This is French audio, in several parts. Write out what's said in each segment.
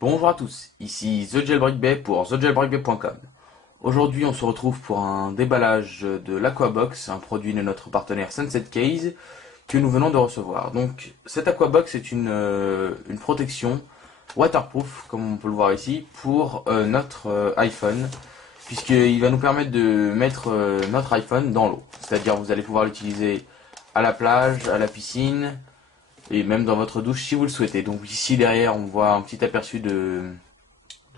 Bonjour à tous, ici The Jailbreak Bay pour thejailbreakbay.com. Aujourd'hui, on se retrouve pour un déballage de l'Aquabox, un produit de notre partenaire Sunset Case que nous venons de recevoir. Donc, cette Aquabox est une protection waterproof, comme on peut le voir ici, pour notre iPhone, puisqu'il va nous permettre de mettre notre iPhone dans l'eau. C'est-à-dire, vous allez pouvoir l'utiliser à la plage, à la piscine, et même dans votre douche si vous le souhaitez. Donc ici derrière on voit un petit aperçu de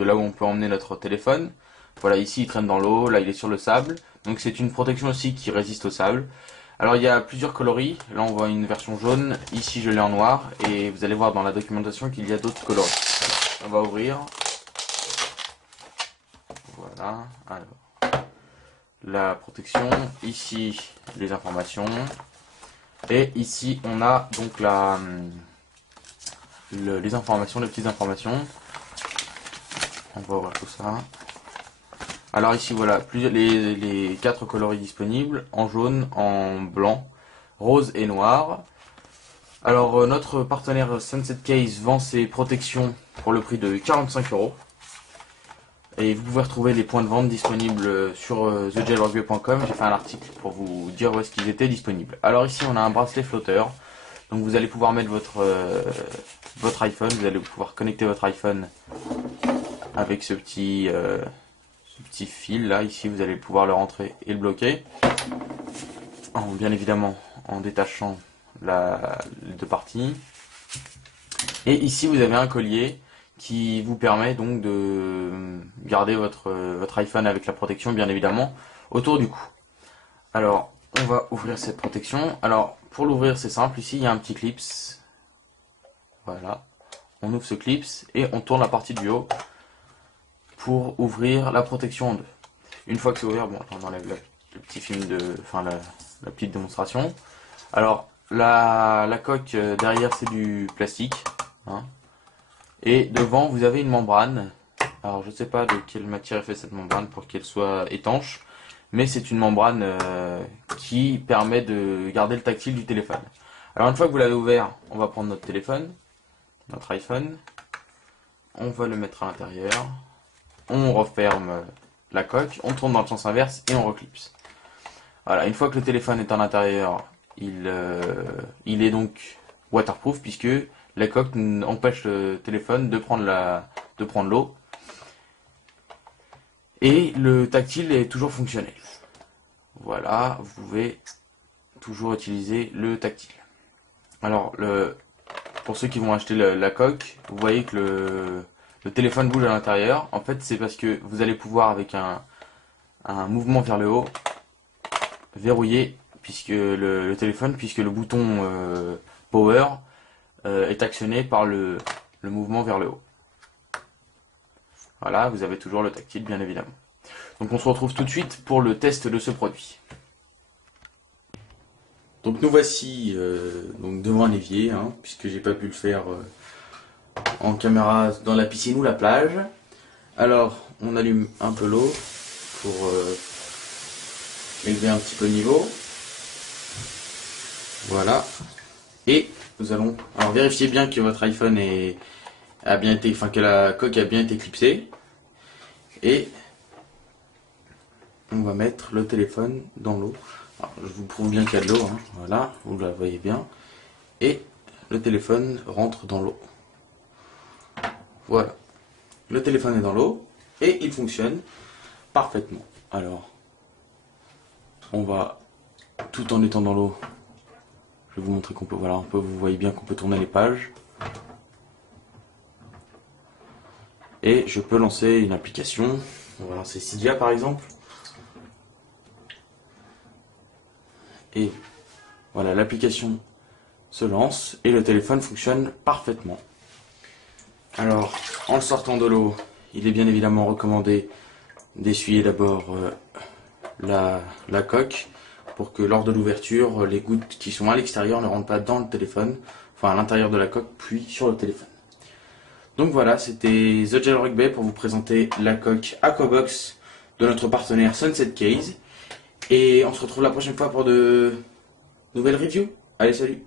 là où on peut emmener notre téléphone. Voilà, ici il traîne dans l'eau, là il est sur le sable. Donc c'est une protection aussi qui résiste au sable. Alors il y a plusieurs coloris, là on voit une version jaune, ici je l'ai en noir, et vous allez voir dans la documentation qu'il y a d'autres coloris. On va ouvrir. Voilà, alors la protection, ici les informations. Et ici on a donc les informations, les petites informations. On va voir tout ça. Alors ici voilà, les 4 coloris disponibles, en jaune, en blanc, rose et noir. Alors notre partenaire Sunset Case vend ses protections pour le prix de 45 €. Et vous pouvez retrouver les points de vente disponibles sur thejailbreakbay.com. J'ai fait un article pour vous dire où est-ce qu'ils étaient disponibles. Alors ici on a un bracelet flotteur. Donc vous allez pouvoir mettre votre iPhone, vous allez pouvoir connecter votre iPhone avec ce petit fil là. Ici vous allez pouvoir le rentrer et le bloquer. Bien évidemment en détachant les deux parties. Et ici vous avez un collier qui vous permet donc de garder votre iPhone avec la protection bien évidemment autour du cou. Alors on va ouvrir cette protection. Alors pour l'ouvrir c'est simple, ici il y a un petit clips. Voilà, on ouvre ce clips et on tourne la partie du haut pour ouvrir la protection en deux. Une fois que c'est ouvert, bon, on enlève le petit film la petite démonstration. Alors la coque derrière c'est du plastique, hein. Et devant vous avez une membrane. Alors je sais pas de quelle matière est faite cette membrane pour qu'elle soit étanche, mais c'est une membrane qui permet de garder le tactile du téléphone. Alors une fois que vous l'avez ouvert, on va prendre notre téléphone, notre iPhone, on va le mettre à l'intérieur, on referme la coque, on tourne dans le sens inverse et on reclipse. Voilà, une fois que le téléphone est à l'intérieur, il est donc waterproof puisque la coque empêche le téléphone de prendre l'eau. Et le tactile est toujours fonctionnel. Voilà, vous pouvez toujours utiliser le tactile. Alors, pour ceux qui vont acheter la coque, vous voyez que le téléphone bouge à l'intérieur. En fait, c'est parce que vous allez pouvoir, avec un mouvement vers le haut, verrouiller le téléphone, puisque le bouton Power est actionné par le mouvement vers le haut. Voilà, vous avez toujours le tactile bien évidemment. Donc on se retrouve tout de suite pour le test de ce produit. Donc nous voici donc devant un évier, hein, puisque j'ai pas pu le faire en caméra dans la piscine ou la plage. Alors on allume un peu l'eau pour élever un petit peu le niveau. Voilà. Et nous allons vérifier bien que votre iPhone que la coque a bien été clipsée. Et on va mettre le téléphone dans l'eau. Je vous prouve bien qu'il y a de l'eau, hein. Voilà, vous la voyez bien. Et le téléphone rentre dans l'eau. Voilà. Le téléphone est dans l'eau et il fonctionne parfaitement. Alors, on va, tout en étant dans l'eau, je vais vous montrer qu'on peut, voilà, vous voyez bien qu'on peut tourner les pages. Et je peux lancer une application. On va lancer Cydia par exemple. Et voilà, l'application se lance et le téléphone fonctionne parfaitement. Alors, en le sortant de l'eau, il est bien évidemment recommandé d'essuyer d'abord la coque pour que lors de l'ouverture, les gouttes qui sont à l'extérieur ne rentrent pas dans le téléphone, enfin à l'intérieur de la coque, puis sur le téléphone. Donc voilà, c'était The Jailbreak Bay pour vous présenter la coque Aquabox de notre partenaire Sunset Case. Et on se retrouve la prochaine fois pour de nouvelles reviews. Allez, salut!